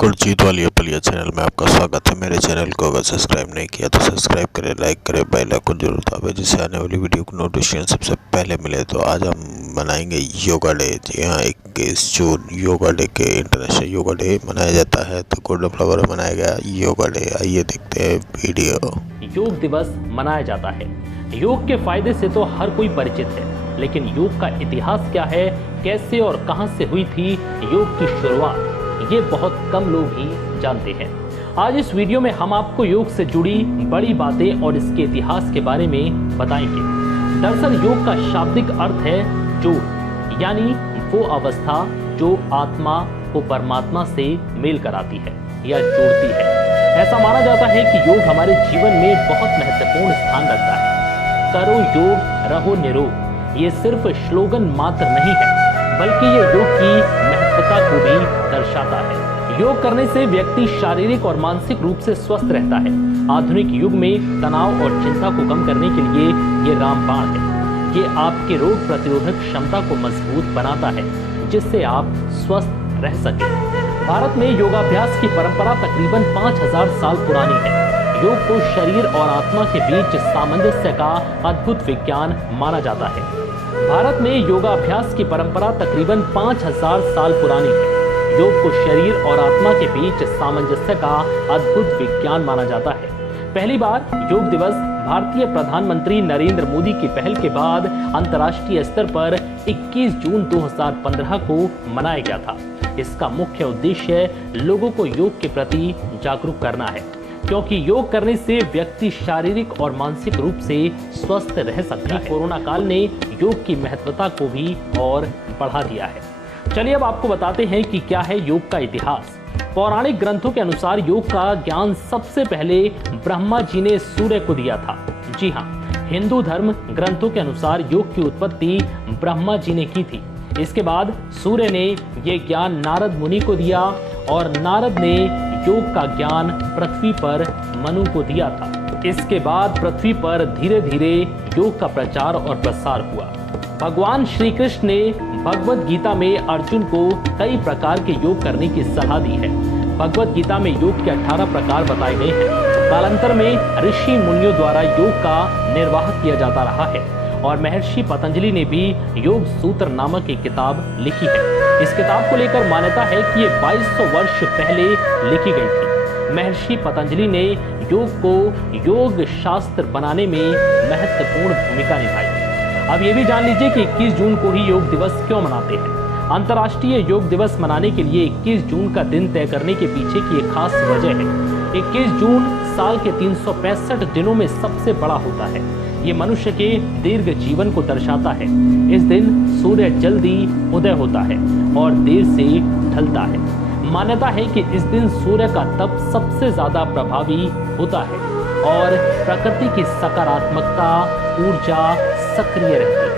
गुरजीत वाली अपलिया चैनल में आपका स्वागत है। मेरे चैनल को अगर सब्सक्राइब नहीं किया तो सब्सक्राइब करें, लाइक करें, बेल आइकन जरूर दबाएं जिससे आने वाली वीडियो को नोटिफिकेशन सबसे पहले मिले। तो आज हम मनाएंगे योगा डे। जी हाँ, 21 जून योगा डे के इंटरनेशनल योगा डे मनाया जाता है। तो गोल्डन फ्लावर में मनाया गया योगा डे। आइए देखते हैं वीडियो। योग दिवस मनाया जाता है। योग के फायदे से तो हर कोई परिचित है, लेकिन योग का इतिहास क्या है, कैसे और कहां से हुई थी योग की शुरुआत, ये बहुत कम लोग ही जानते हैं। आज इस वीडियो में हम आपको योग से जुड़ी बड़ी बातें और इसके इतिहास के बारे में बताएंगे। दरअसल योग का शाब्दिक अर्थ है योग, यानी वो अवस्था जो आत्मा को परमात्मा से मेल कराती है या जोड़ती है। ऐसा माना जाता है कि योग हमारे जीवन में बहुत महत्वपूर्ण स्थान रखता है। करो योग, रहो निरोग, ये सिर्फ स्लोगन मात्र नहीं है, बल्कि ये योग की महत्वता को भी दर्शाता है। योग करने से व्यक्ति शारीरिक और मानसिक रूप से स्वस्थ रहता है। आधुनिक युग में तनाव और चिंता को कम करने के लिए ये रामबाण है। ये आपके रोग प्रतिरोधक क्षमता को मजबूत बनाता है, जिससे आप स्वस्थ रह सके। भारत में योगाभ्यास की परंपरा तकरीबन 5000 साल पुरानी है। योग को शरीर और आत्मा के बीच सामंजस्य का अद्भुत विज्ञान माना जाता है। भारत में योगाभ्यास की परंपरा तकरीबन 5000 साल पुरानी है। योग को शरीर और आत्मा के बीच सामंजस्य का अद्भुत विज्ञान माना जाता है। पहली बार योग दिवस भारतीय प्रधानमंत्री नरेंद्र मोदी की पहल के बाद अंतर्राष्ट्रीय स्तर पर 21 जून 2015 को मनाया गया था। इसका मुख्य उद्देश्य लोगों को योग के प्रति जागरूक करना है, क्योंकि योग करने से व्यक्ति शारीरिक और मानसिक रूप से स्वस्थ रह सकता है। कोरोना काल ने योग की महत्वता को भी और बढ़ा दिया है। चलिए अब आपको बताते हैं कि क्या है योग का इतिहास। पौराणिक ग्रंथों के अनुसार योग का ज्ञान सबसे पहले ब्रह्मा जी ने सूर्य को दिया था। जी हाँ, हिंदू धर्म ग्रंथों के अनुसार योग की उत्पत्ति ब्रह्मा जी ने की थी। इसके बाद सूर्य ने ये ज्ञान नारद मुनि को दिया और नारद ने योग का ज्ञान पृथ्वी पर मनु को दिया था। इसके बाद पृथ्वी पर धीरे धीरे योग का प्रचार और प्रसार हुआ। भगवान श्री कृष्ण ने भगवत गीता में अर्जुन को कई प्रकार के योग करने की सलाह दी है। भगवत गीता में योग के 18 प्रकार बताए गए हैं। कालांतर में ऋषि मुनियों द्वारा योग का निर्वाह किया जाता रहा है और महर्षि पतंजलि ने भी योग सूत्र नामक एक किताब लिखी है। इस किताब को लेकर मान्यता है कि ये 2200 वर्ष पहले लिखी गई थी। महर्षि पतंजलि ने योग को योग शास्त्र बनाने में महत्वपूर्ण भूमिका निभाई। अब ये भी जान लीजिए कि 21 जून को ही योग दिवस क्यों मनाते हैं। अंतर्राष्ट्रीय योग दिवस मनाने के लिए 21 जून का दिन तय करने के पीछे की एक खास वजह है। 21 जून साल के 365 दिनों में सबसे बड़ा होता है। ये मनुष्य के दीर्घ जीवन को दर्शाता है। इस दिन सूर्य जल्दी उदय होता है और देर से ढलता है। मान्यता है कि इस दिन सूर्य का तप सबसे ज्यादा प्रभावी होता है और प्रकृति की सकारात्मकता ऊर्जा सक्रिय रहती है।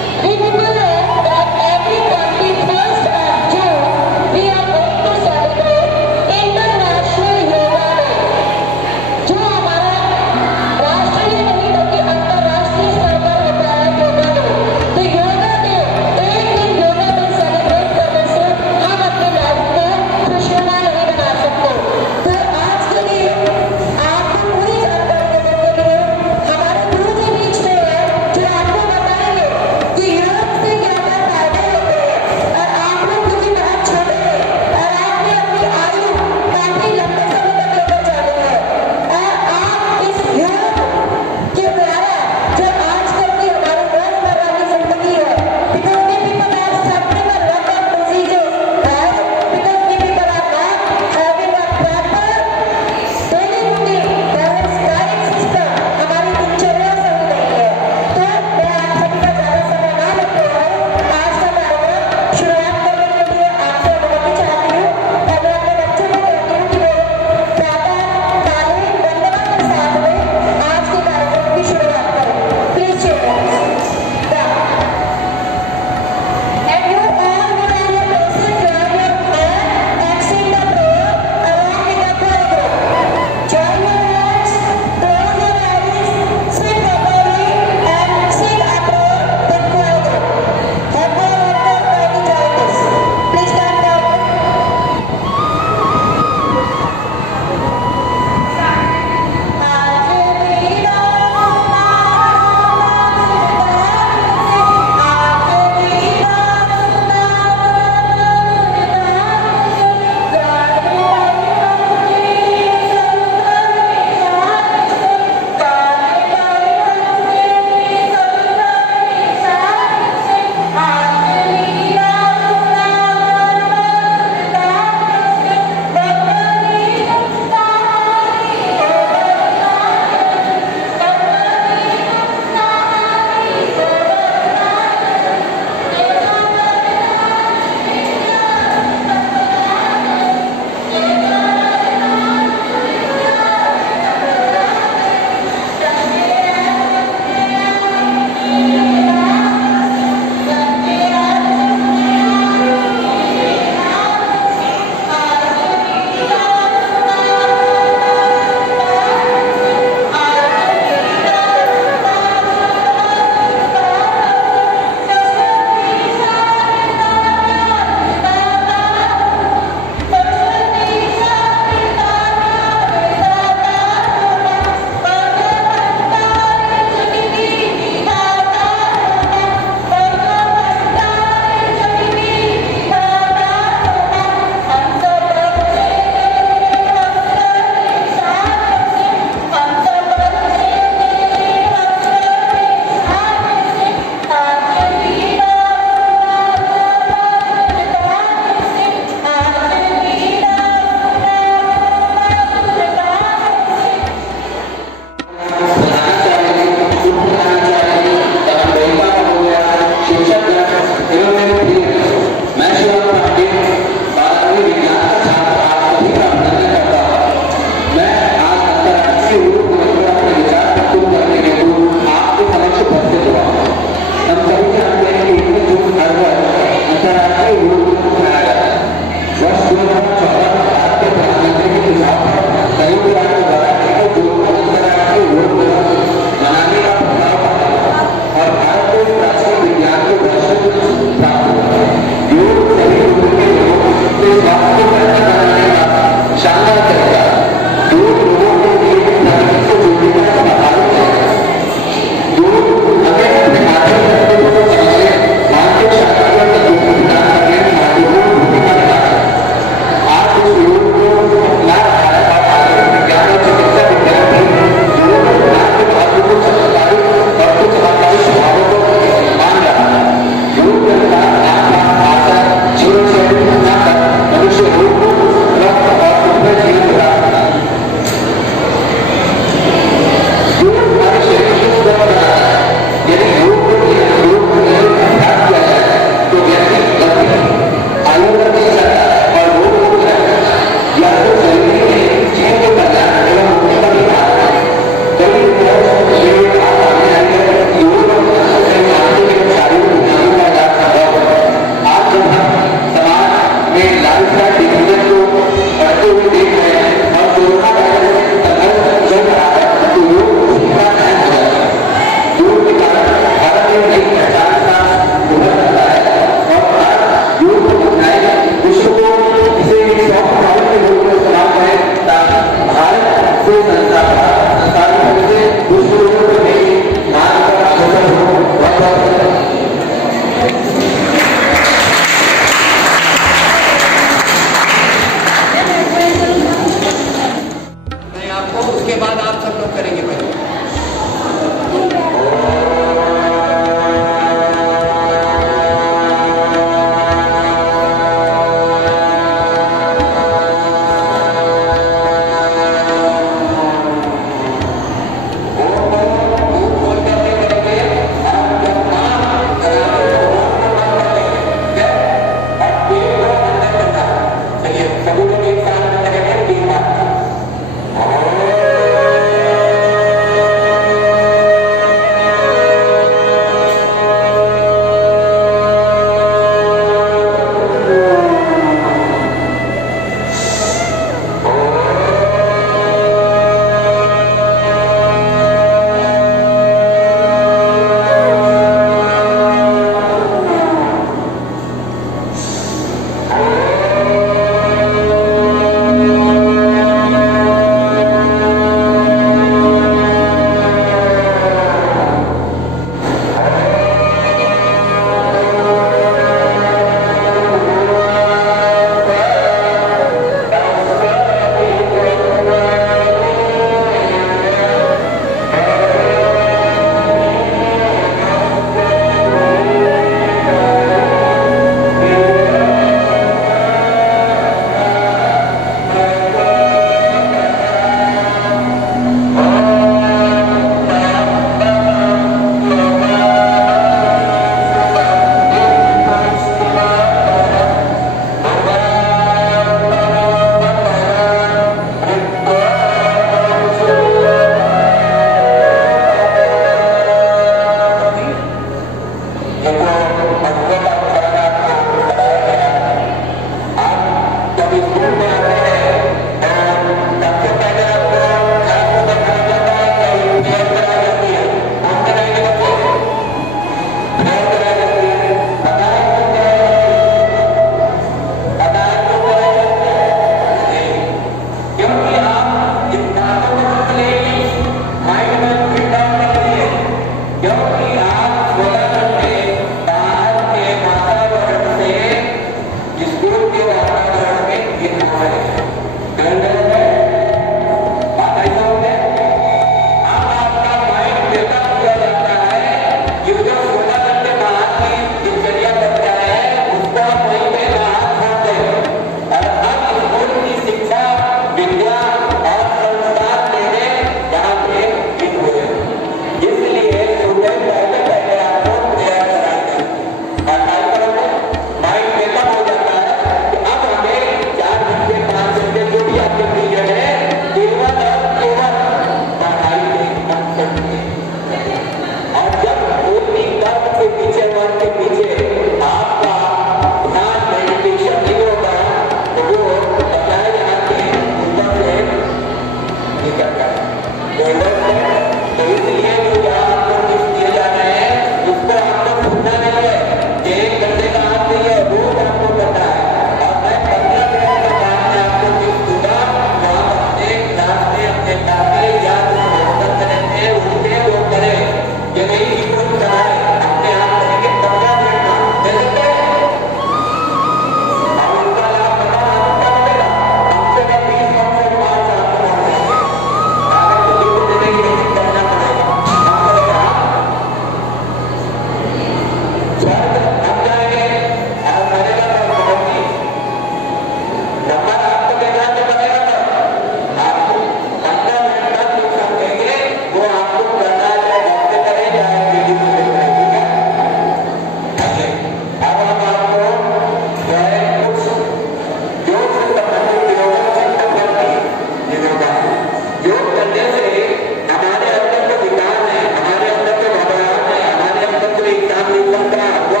हमारे अंदर जो भगवान है, हमारे अंदर जो इंसान निर्बंध है, वो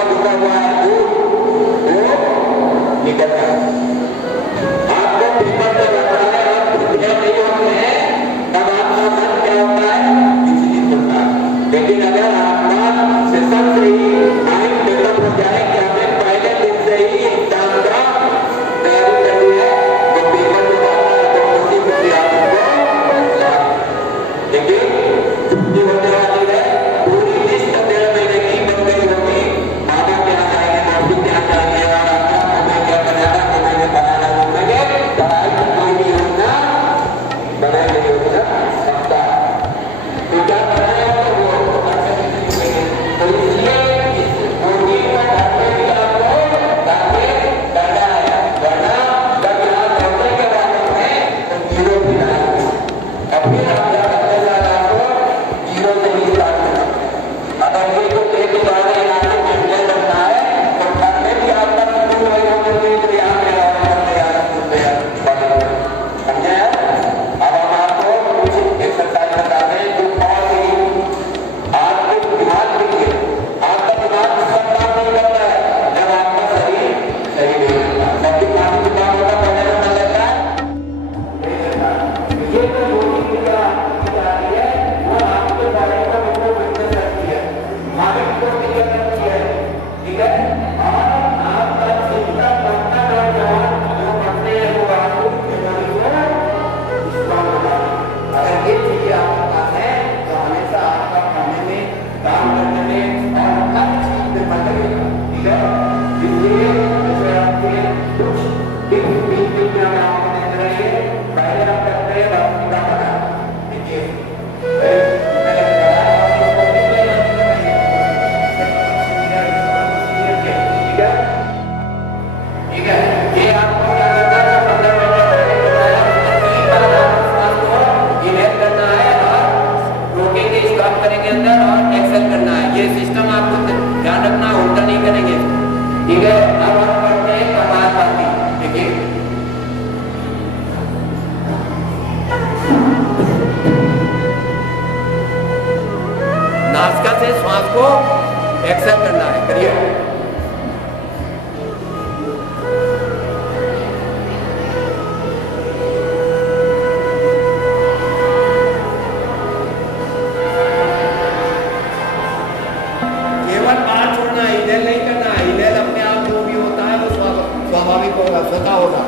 होगा, सदा होगा।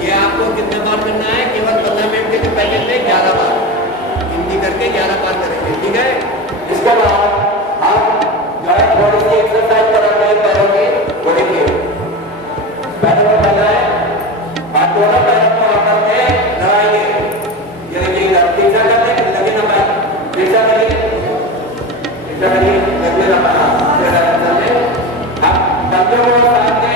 ये आपको कितने बार करना है? केवल 15 मिनट के पहले से 11 बार गिनती करके 11 बार करेंगे, ठीक है। इसके बाद हम जॉइंट बॉडी की एक्सरसाइज करेंगे, पैरों की बॉडी की। पैरों को फैलाएं, हाथ दोनों पैरों को आपस में लगाएंगे। ये देखिए, पीछा करते हैं, लगे ना पैर, पीछा करिए, लगे ना पैर। आप कंधों को सामने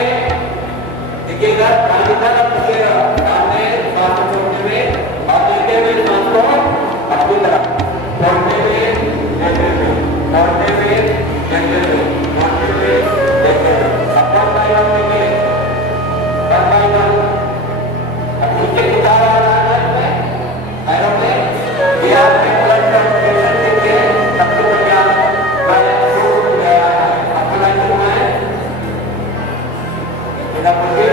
देखिएगा, कांधे तरफ देखिएगा, कांधे सांस छोड़ने में और लेते हुए सांस को अपनी तरफ छोड़ते हुए लेते हुए, छोड़ते हुए लेते हुए, छोड़ते हुए लेते हुए। अब कम बाइक में कम बाइक अब नीचे उतार आ रहा है पैरों में। ये आपने ब्लड सर्कुलेशन देखिए, सबसे बढ़िया ब्लड फ्लो गया है। आपको लाइन करना है बिना बोले।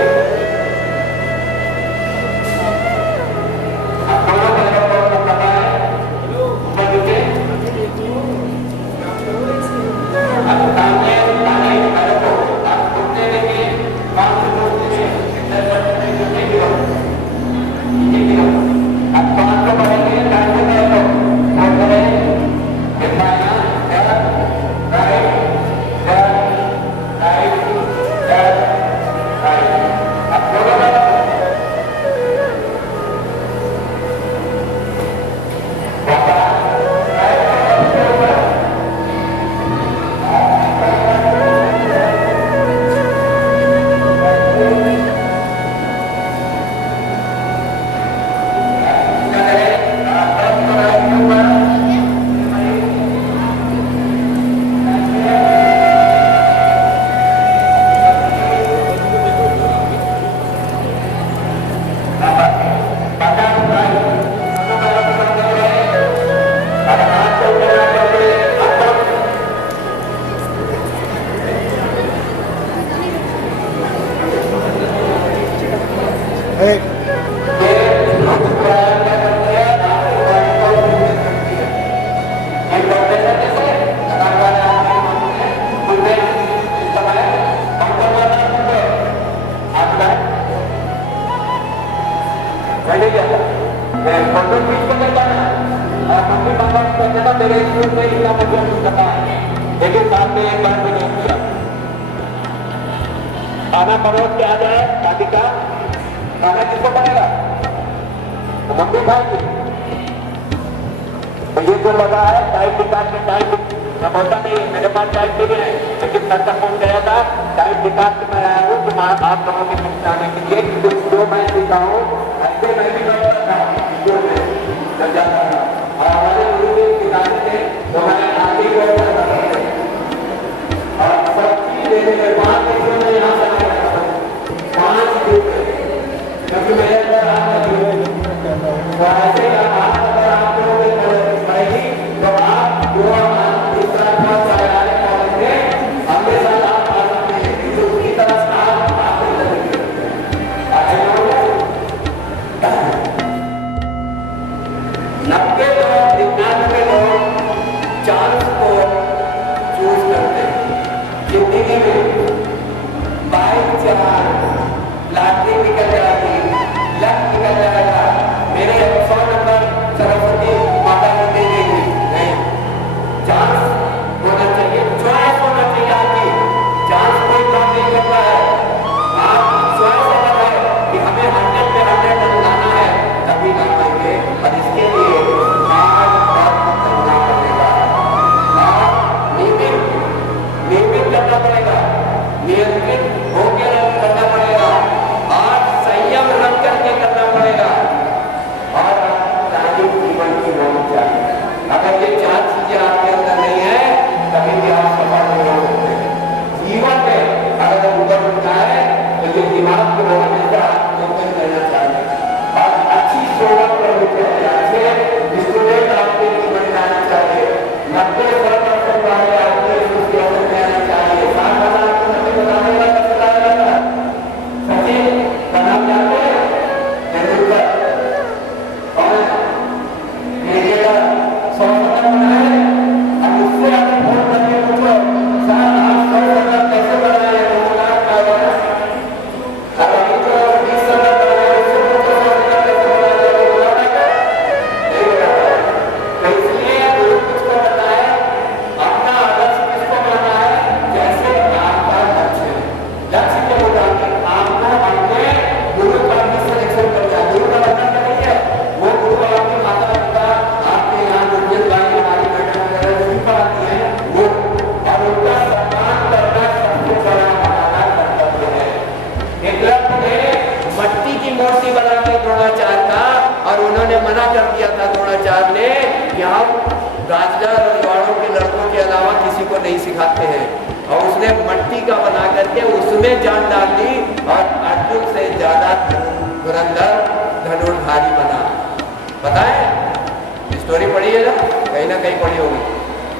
लेकिन साथ में एक बार भी नहीं किया। खाना परोस के आ जाए शादी का, खाना किसको बनेगा? तो मम्मी खाएगी। तो ये जो लगा है टाइम निकाल के, टाइम मैं बोलता नहीं मेरे पास टाइम नहीं है, लेकिन सर का फोन गया था, टाइम निकाल के मैं आया हूँ कि आप लोगों के बीच आने के लिए कुछ जो मैं सीखा हूँ ऐसे मैं भी करता था वीडियो में जब जाता था। और हमारे गुरु जी सिखाते थे तो मैं आगे ही करता था और सब चीज देने के 5 दिन में यहाँ से आया था, 5 दिन क्योंकि मेरे अंदर तो ऐसे अगर आप लोगों की पड़ेगी तो आप जो दूसरा हमेशा आप आ सकते हैं, तो उसकी तरफ से आप आते रहेंगे। 90 लोग 99 लोग चांस को चूज करते हैं जिंदगी में। बाई चांस लॉटरी निकल जाएगी, लक निकल जाएगा, मेरे 100 नंबर सरस्वती माता ने दे देगी, नहीं। चांस होना चाहिए, चॉइस होना चाहिए आपकी। चांस कोई काम नहीं करता है, आप चॉइस अगर है कि हमें 100 पे 100 रन लाना है तभी ला पाएंगे। और इसके लिए हार्ड वर्क करना पड़ेगा और नियमित करना पड़ेगा, नियंत्रित होकर करना पड़ेगा और संयम रख करके करना पड़ेगा और तारीफ जीवन की होनी चाहिए। अगर ये 4 चीजें आपके अंदर नहीं है कभी भी आप सफल नहीं हो सकते जीवन में। अगर ऊपर उठना है तो ये दिमाग को हमेशा ओपन करना चाहिए और अच्छी सोच पर उठना चाहिए। स्टूडेंट आपके जीवन में आना चाहिए, 90% वाले आपके जीवन में आना चाहिए। 60 आपको नहीं बताने का सचिन का नाम जानते हैं? तेंदुलकर मना कर दिया था द्रोणाचार्य ने कि हम राजा रजवाड़ों के लड़कों के अलावा किसी को नहीं सिखाते हैं, और उसने मट्टी का बना करके उसमें जान डाल दी और अर्जुन से ज्यादा धुरंधर धनुर्धारी बना। पता है स्टोरी पढ़ी है ना कहीं पढ़ी होगी।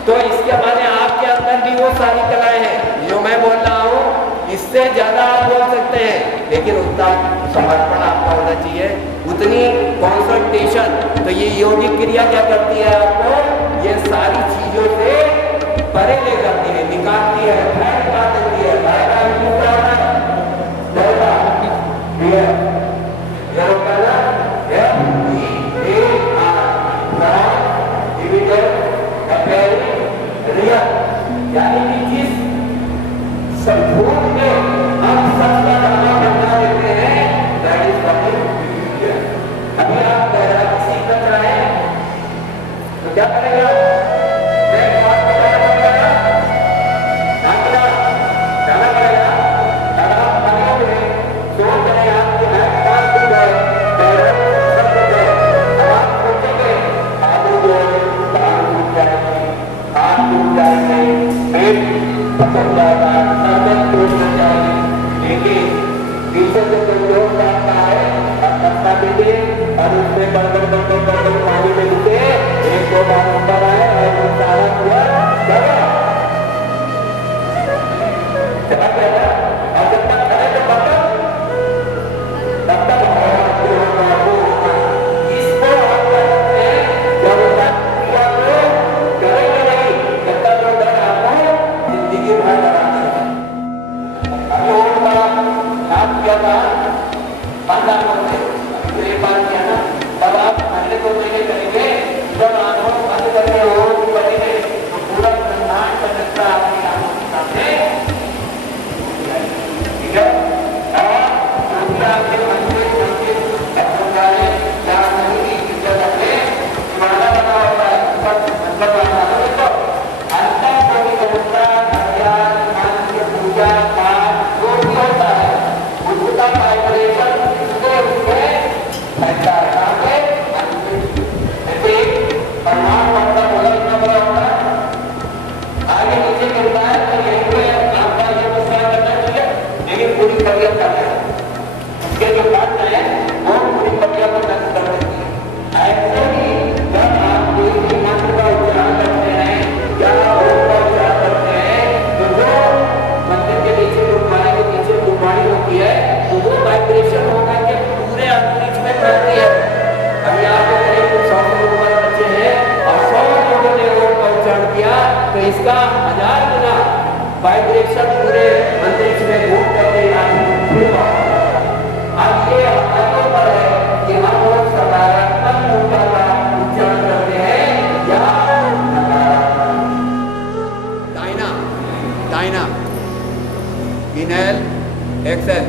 तो इसके माने आपके अंदर भी वो सारी कलाएं हैं जो मैं बोल रहा हूँ, इससे ज्यादा आप बोल सकते हैं, लेकिन उतना समर्पण आपका होना चाहिए, उतनी कॉन्संट्रेशन। तो ये योगिक क्रिया क्या करती है, आपको ये सारी चीजों से परे ले जाती है, निकालती है, भय निकाल देती है। भय का मतलब क्या होता है? भय का ये होता है यानी कि जिस संभूत में हम सबका नाम बना देते हैं, दैट इज व्हाट। अगर आप तैराकी सीखना चाहें तो क्या करेगा? और उसमें बड़बड़ पानी में नीचे एक दो बार ऊपर आए और वो सारा हुआ चला गया। और जब तक खड़े तो तब तक इसको हम करते हैं, जब तक क्रिया को करेंगे नहीं तब तक वो डर आपको जिंदगी भर डराना है। अभी और बड़ा काम किया था 5 साल में, ये बात किया ना, तब आप पहले 2 महीने करेंगे, जब आंखों बंद करके और बढ़ेंगे तो पूरा ब्रह्मांड का नक्शा आपकी आंखों के सामने, ठीक है। और दूसरा आपके मंदिर जाने क्या नहीं की जगह पे माला बना होता है, मतलब अंतर कोई देवता ध्यान मन की पूजा पाठ जो भी होता है उसका वाइब्रेशन परमाणु आपका बोला इतना बड़ा होता है, आगे नीचे गिरता है तो यही पे आपका ये विस्तार करना चाहिए, लेकिन पूरी प्रक्रिया करना है, उसके जो बात है वो पूरी प्रक्रिया को नष्ट कर देती है। ऐसे ही जब आप कोई भी मंत्र का उच्चारण करते हैं या ओम का उच्चारण करते हैं तो जो मंदिर के नीचे गुरुद्वारे के नीचे गुरुवाणी होती है तो वो वाइब्रेशन होकर के पूरे अंतरिक्ष में फैलती है। अभी आपके करीब 100 से ऊपर बच्चे हैं और 100 लोगों ने ओम का उच्चारण किया तो इसका 1000 गुना वाइब्रेशन पूरे अंतरिक्ष में घूम करके अब ये हमारे ऊपर है कि हम लोग सकारात्मक ऊर्जा का उच्चारण करते हैं या दाहिना दाहिना। Inhale exhale,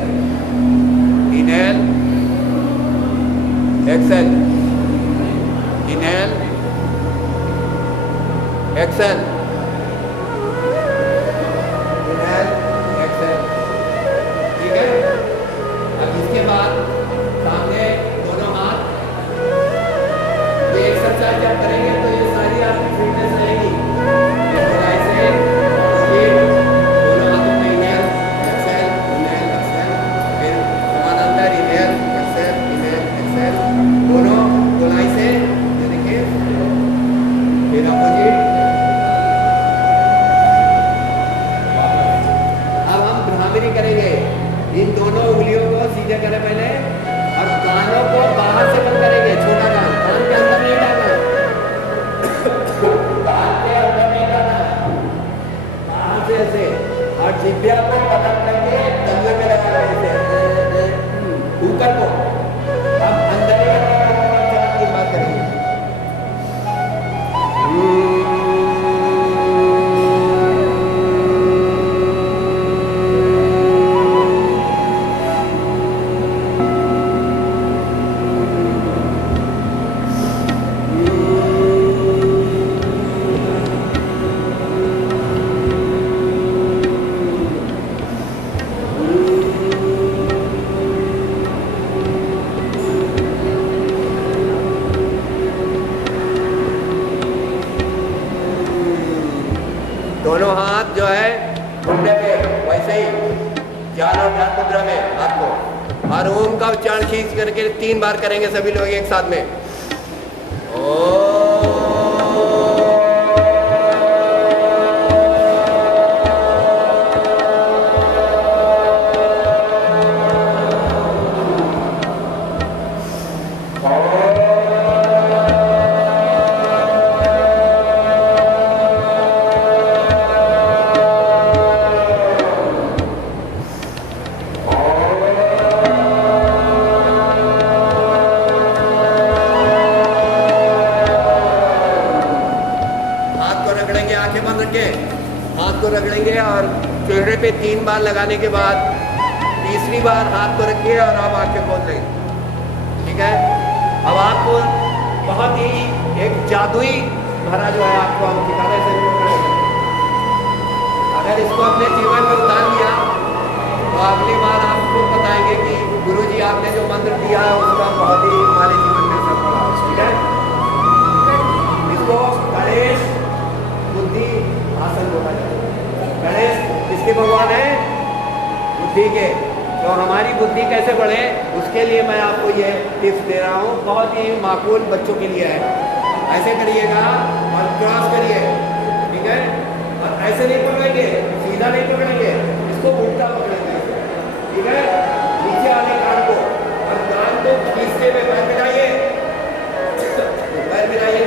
inhale exhale, inhale exhale, inhale exhale, ठीक है। अब इसके बाद सामने दोनों हाथ, ये एक्सरसाइज जब करेंगे तो ये सारी आपकी फिटनेस रहेगी। ऐसे दोनों हाथों में इनहेल एक्सेल, इनहेल एक्सेल, फिर समानांतर इनहेल एक्सेल, इनहेल एक्सेल, दोनों गोलाई से ये देखिए, फिर अपोजिट। अब हम भ्रामरी करेंगे, इन दोनों उंगलियों को सीधे करें पहले और कानों को बाहर से बंद करेंगे, छोटा कान के अंदर नहीं डालना, कान के अंदर नहीं डालना, बाहर से ऐसे, और जिभ्या को पकड़ करके तल्ले में रखना है ऊपर को। अब अंदर की बात करेंगे। ध्यान और ध्यान मुद्रा में हाथ को, और ओम का उच्चारण खींच करके 3 बार करेंगे सभी लोग एक साथ में। हाथ को रगड़ेंगे और चेहरे पे 3 बार लगाने के बाद तीसरी बार हाथ को रखिए और आप आंखें खोल लेंगे। ठीक है, अब आपको बहुत ही एक जादुई भरा जो है आपको हम दिखाने से, अगर इसको अपने जीवन में उतार लिया तो अगली बार आपको बताएंगे कि गुरुजी आपने जो मंत्र दिया है उसका बहुत ही हमारे जीवन में असर पड़ा। ठीक है, इसको गणेश बुद्धि आसन बोला जाता है। गणेश किसके भगवान है? बुद्धि के। तो हमारी बुद्धि कैसे बढ़े उसके लिए मैं आपको ये टिप्स दे रहा हूँ, बहुत ही माकूल बच्चों के लिए है। ऐसे करिएगा और क्रॉस करिए। ठीक है, और ऐसे नहीं पकड़ेंगे, सीधा नहीं पकड़ेंगे, इसको उल्टा पकड़ेंगे। ठीक है, नीचे आने कान को, और कान को खींचते हुए पैर मिलाइए, पैर मिलाइए,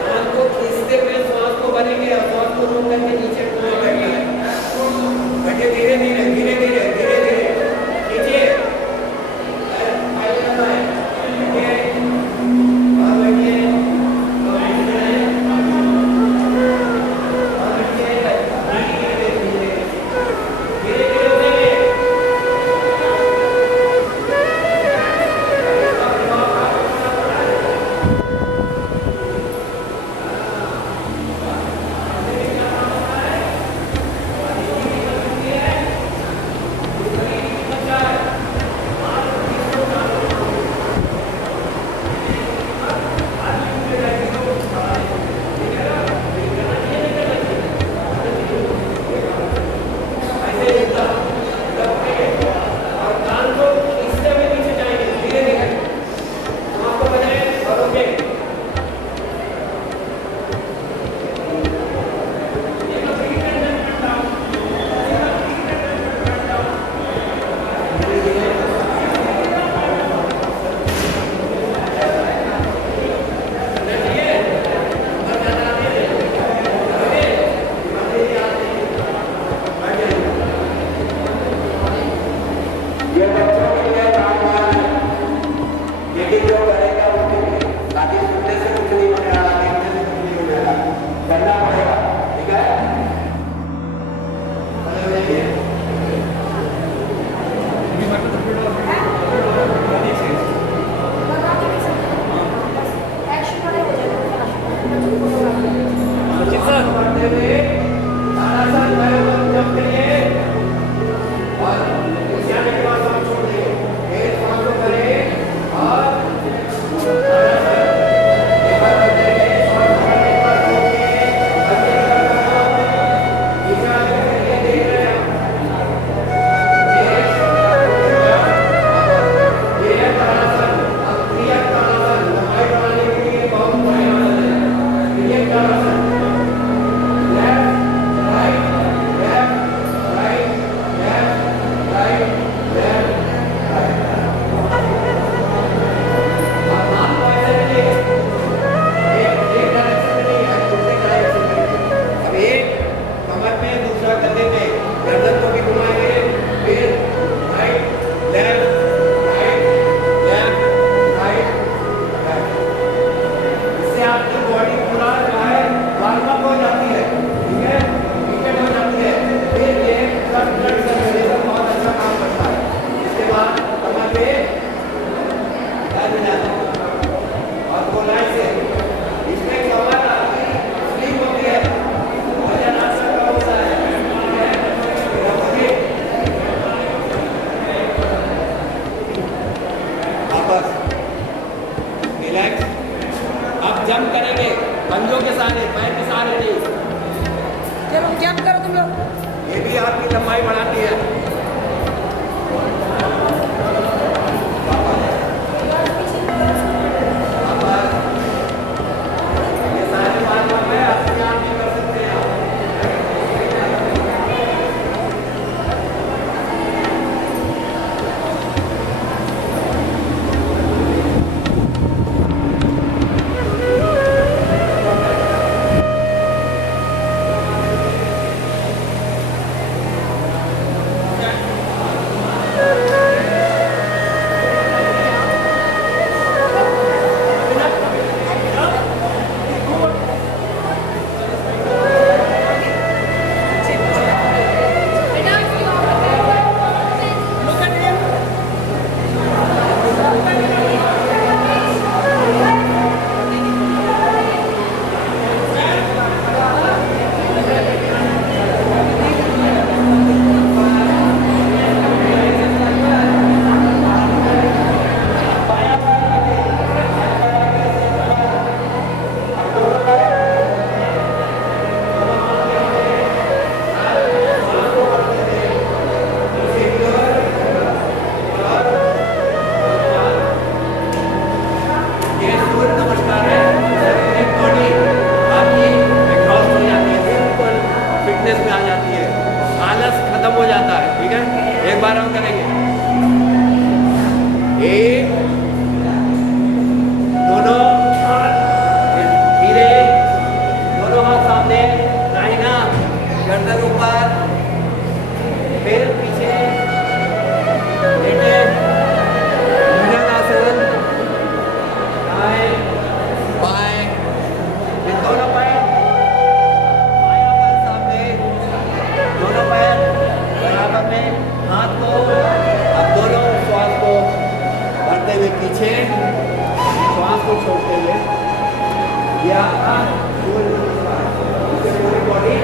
कान को खींचते हुए श्वास को भरेंगे और श्वास को रोक करके नीचे को बैठना है। बैठिए, धीरे धीरे धीरे धीरे धीरे धीरे खींचिए, जंप करेंगे पंजों के सहारे, पैर के सहारे नहीं। चलो जंप करो तुम लोग। ये भी आपकी लंबाई बढ़ाती है। एक, दोनों हाथ धीरे, दोनों हाथ सामने, दाहिना गर्दन ऊपर, पैर पीछे, लेटे, भुजंगासन, दाएं, बाएं, फिर दोनों पैर, बायां पैर सामने, दोनों पैर बराबर में, हाथ को, अब दोनों श्वास को भरते हुए पीछे, श्वास को छोड़ते हुए, या पूरी बॉडी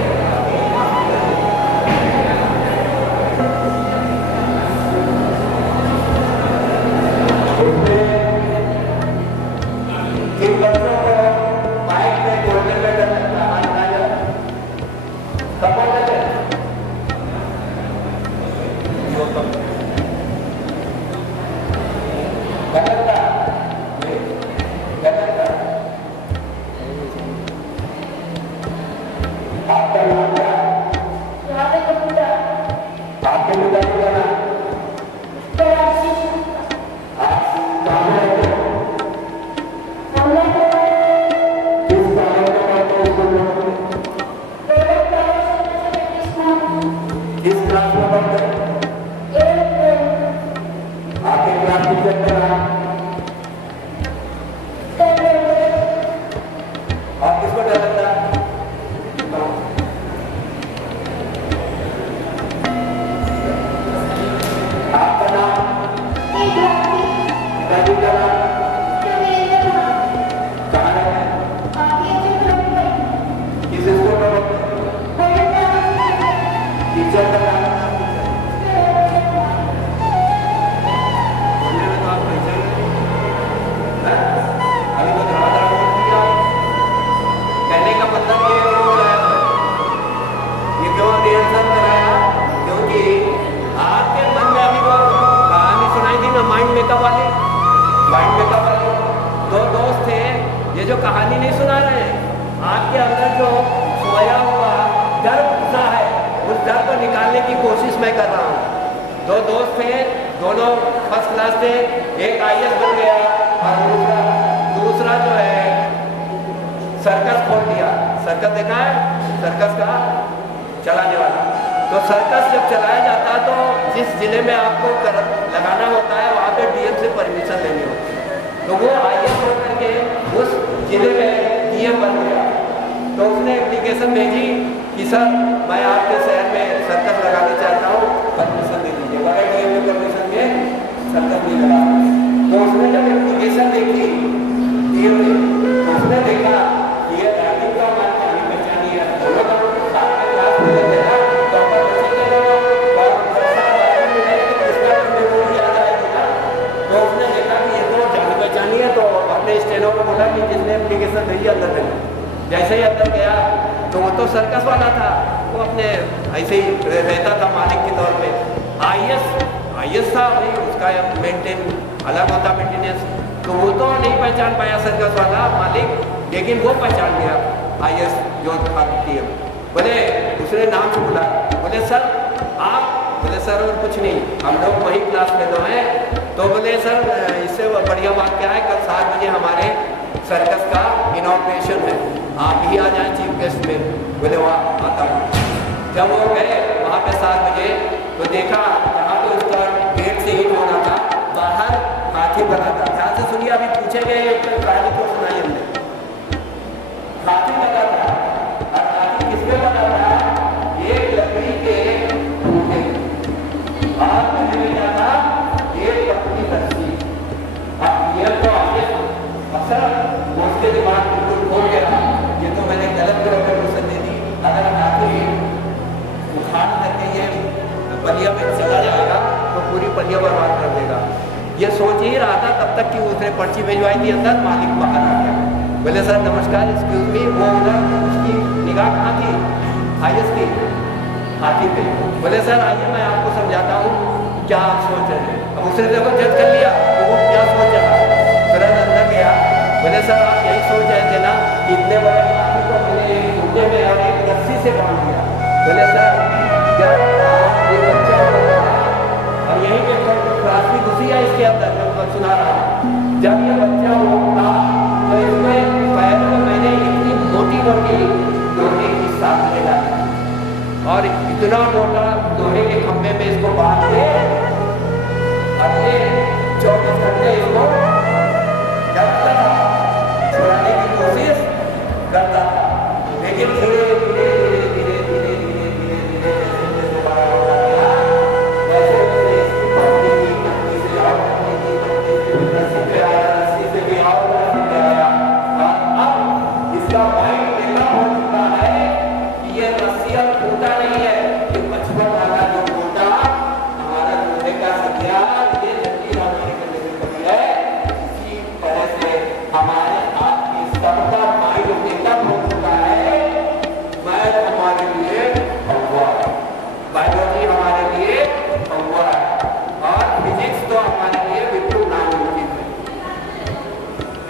जो कहानी नहीं सुना रहे हैं, आपके अंदर जो सोया हुआ डर घुसा है, उस डर को निकालने की कोशिश मैं कर रहा हूँ। दो दोस्त थे, दोनों फर्स्ट क्लास थे, एक IAS बन गया और दूसरा जो है सर्कस खोल दिया। सर्कस देखा है, सर्कस का चलाने वाला। तो सर्कस जब चलाया जाता है तो जिस जिले में आपको लगाना होता है वहाँ पे DM से परमिशन लेनी होती है। तो वो IAS हो करके उस जिले में DM बन गया। तो उसने एप्लीकेशन भेजी कि सर मैं आपके शहर में सर्कस लगाना चाहता हूँ, परमिशन दे दीजिए। बगैर DM के परमिशन के सर्कस नहीं लगा। तो उसने जब एप्लीकेशन देखी DM ने, तो उसने देखा कि ये राइटिंग का हमारी कहानी पहचानी है। क्लास में देखा तो तो उसने देखा कि ये तो जान पहचानी है, तो अपने स्टेनो को बोला कि जिसने एप्लीकेशन भेजी अंदर देना। जैसे ही अंदर गया तो वो तो सर्कस वाला था, वो अपने ऐसे ही रहता था मालिक के तौर पे। IAS था भाई, उसका मेंटेन अलग होता मेंटेनेंस, तो वो तो नहीं पहचान पाया सर्कस वाला मालिक, लेकिन वो पहचान गया IAS जो था DM। बोले उसने नाम से बुला, बोले सर आप, बोले सर और कुछ नहीं, हम लोग वही क्लास में तो हैं। तो बोले सर इससे बढ़िया बात क्या है, कल 7 बजे हमारे सर्कस का इनॉग्रेशन है, आप ही आ जाएं चीफ गेस्ट में। बोले वहाँ आता हूँ। जब वो गए वहाँ पे 7 बजे, तो देखा जहाँ पे उसका गेट से इन होना था, बाहर हाथी बना था। ध्यान से सुनिए, अभी पूछे गए कहानी को सुनाई हमने। हाथी लगा था, और हाथी किसमें लगा था? एक लकड़ी के टूटे हाथ में क्या था? एक पतली रस्सी। अब ये तो आगे अक्सर उसके दिमाग बिल्कुल खो गया, ये तो मैंने गलत परमिशन दे दी। अगर हाथी उखाड़ करके ये पलिया में चला जाएगा तो पूरी पलिया बर्बाद कर देगा। ये सोच ही रहा था तब तक कि उसने पर्ची भिजवाई थी अंदर, मालिक बाहर आ गया। बोले सर नमस्कार, एक्सक्यूज मी, वो उधर उसकी निगाह कहाँ थी? IAS की हाथी पे। बोले सर आइए मैं आपको समझाता हूँ क्या आप सोच रहे हैं। अब उसने देखो जज कर लिया तो वो क्या सोच रहा है। तुरंत अंदर गया, बोले सर आप यही सोच रहे थे ना कि इतने बड़े हाथी को मैंने एक टूटे में और एक रस्सी से बांध दिया। बोले सर क्या ये बच्चा और यहीं पे प्लास्टिक घुसी है इसके अंदर, जो सुना रहा हूँ। जब ये बच्चा होगा तो इसमें पैर में मैंने इतनी मोटी मोटी लोहे की साखियाँ डाली और इतना मोटा लोहे के खंभे में इसको बांध के और ये 24 घंटे इसको डरता था, छुड़ाने की कोशिश करता था, लेकिन धीरे धीरे धीरे धीरे धीरे धीरे धीरे धीरे जैसे जैसे बड़ा होता गया वैसे वैसे इसकी पत्नी की पत्नी से और पत्नी की पत्नी से रस्सी पे आया, रस्सी से भी और रस्सी पे आया और अब इसका माइंड ऐसा हो चुका है कि ये रस्सी अब टूटा नहीं है, ये बचपन वाला जो टूटा हमारा टूटे का हथियार ये जंजीर हमारे गले में कभी है। इसी तरह से हमारे आपकी सबका माइंड एकदम हो चुका है। मैथ हमारे लिए भगवा है, बायोलॉजी हमारे लिए भगवा है और फिजिक्स तो हमारे लिए बिल्कुल नामुमकिन है।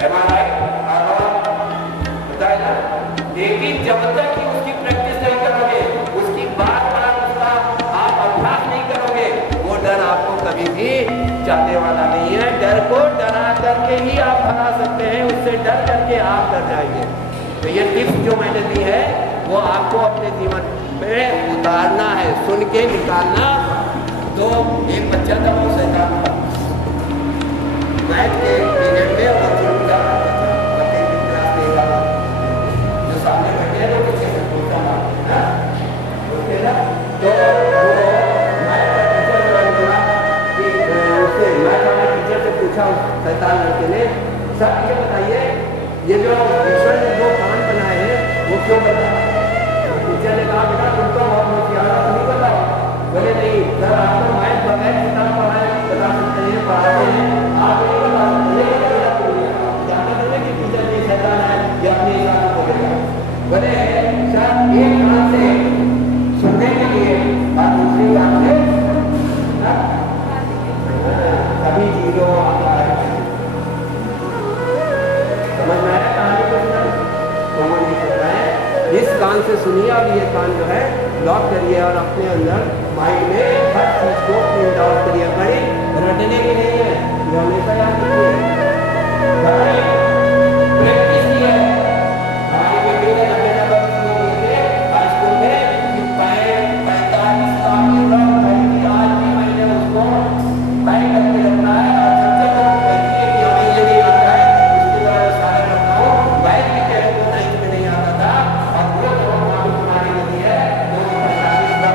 Am I right? बताए ना? लेकिन जब तक कि उसकी प्रैक्टिस नहीं करोगे, उसकी बार बार उसका आप अभ्यास नहीं करोगे, वो डर आपको कभी भी जाने वाला नहीं है। डर को डरा करके ही आप भगा सकते हैं, उससे डर करके आप डर जाएंगे। तो ये टिप्स जो मैंने दी है वो आपको अपने जीवन में उतारना है, सुन के निकालना। तो एक बच्चा था वो शैतान था, मैथ के पीरियड में वो चुनता जो सामने बैठे हैं वो पीछे से बोलता था, ओके ना? तो टीचर से पूछा उस शैतान लड़के ने, सर ये बताइए ये जो ईश्वर ने दो कान बनाए हैं वो क्यों बनाया? टीचर ने कहा बेटा तुम तो बहुत होशियार हो, नहीं बताओ। बोले नहीं सर आप तो मैथ बगैर किताब पढ़ाए बता सकते हैं, पढ़ाते हैं, आप नहीं बता सकते। जानते थे कि टीचर ये शैतान है या अपने हिसाब से बोलेगा। बोले सर एक कान से सुनने के लिए और दूसरी कान से कभी जीरो आता है। समझ में आया कहानी को? तो वो नहीं सकता है, इस कान से सुनिए और ये कान जो है लॉक करिए और अपने अंदर माइंड में हर चीज को प्रिंट आउट करिए। बड़ी रटने की नहीं है, ये हमेशा याद रखिए। प्रैक्टिस की है हमारी बेटी ने नब्बे नंबर स्कूल में कि 45 साल की उम्र आज भी मैंने उसको बैठ करके रखना है और जब तक वो कहती है कि हमें ये नहीं आता है उसके द्वारा सारा रखता हूँ। बैठ भी कह को नाइट में नहीं आता था और वो जो हमारी तुम्हारी नदी है वो 45 साल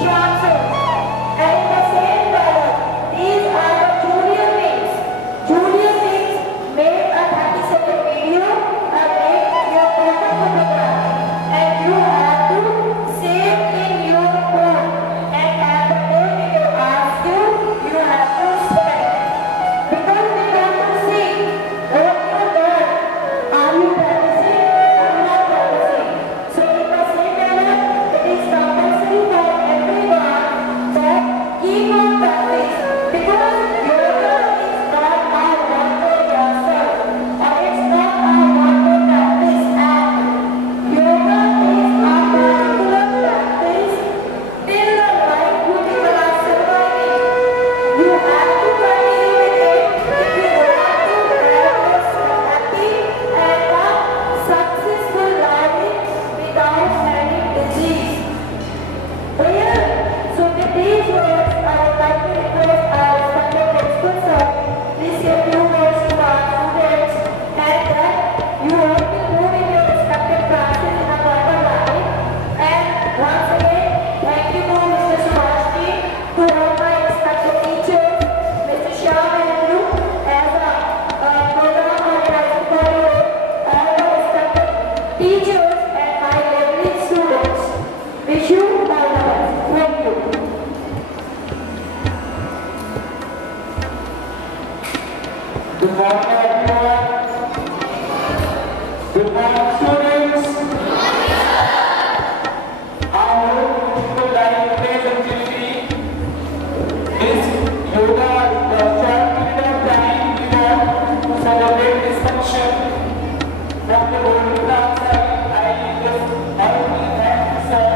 Shansu. And in the same color, these are the Julian names. Julian names made a 30-second video and make your photo photograph. And you have to save in your phone. And at the day they will ask you, you have to spend. Because they want to see what you learn. Are you practicing or not practicing? So in the same manner, it is compulsory for everyone that keep on practice. Because yoga is not a one-day yourself, or it's not a one-day practice act. Yoga is a particular practice till the life you people are surviving. You have to continue with it if you want to have a happy and a successful life without any disease. Clear? So with these words, I would like to request our respected principal sir, please say a few words to our students, and that you all will move in your respective classes in a proper line. And once again, thank you to Mr. Subhashji, to all my respected teachers, Mr. Shyam and you, as a program organizer for you, all the respected teachers and my lovely students. Wish you all the best. Thank you. Good morning, everyone. Good morning, students. I hope you like today's activity. This yoga is the short period of time we want to celebrate this function. From the whole class, I just already thank sir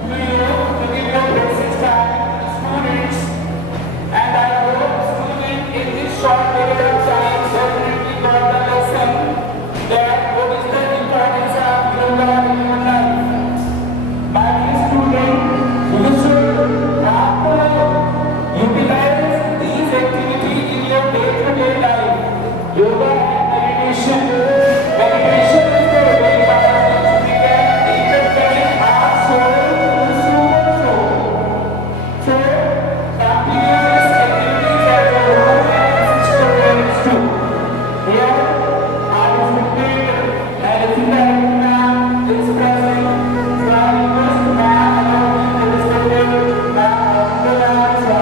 to you to give your basic time to students. And I hope students in this short period of time definitely got the lesson that what is the importance of yoga in your life. My dear students, you should utilize these activities in your day-to-day life. Yoga and meditation. Meditation is the way by which we can interconnect our soul to soul. So, continue these activities at your home and students too. Here, our respected medicine director ma'am is present. So, I request ma'am along with the respected ma'am also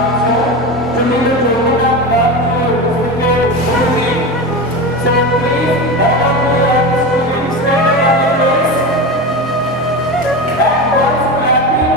to make a program back to your respected music. So, please, all of you are the students stand on your place. And once clapping.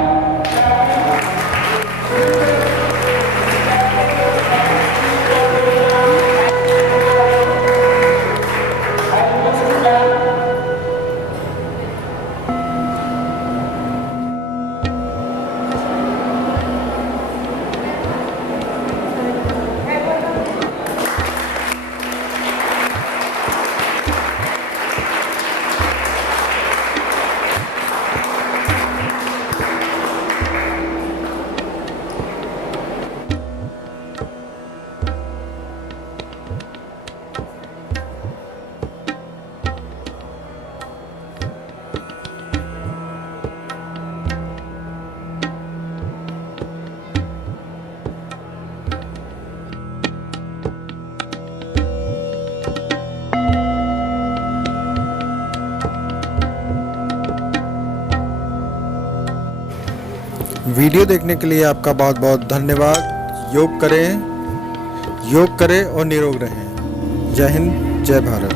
Video देखने के लिए आपका बहुत बहुत धन्यवाद। योग करें और निरोग रहें। जय हिंद, जय भारत।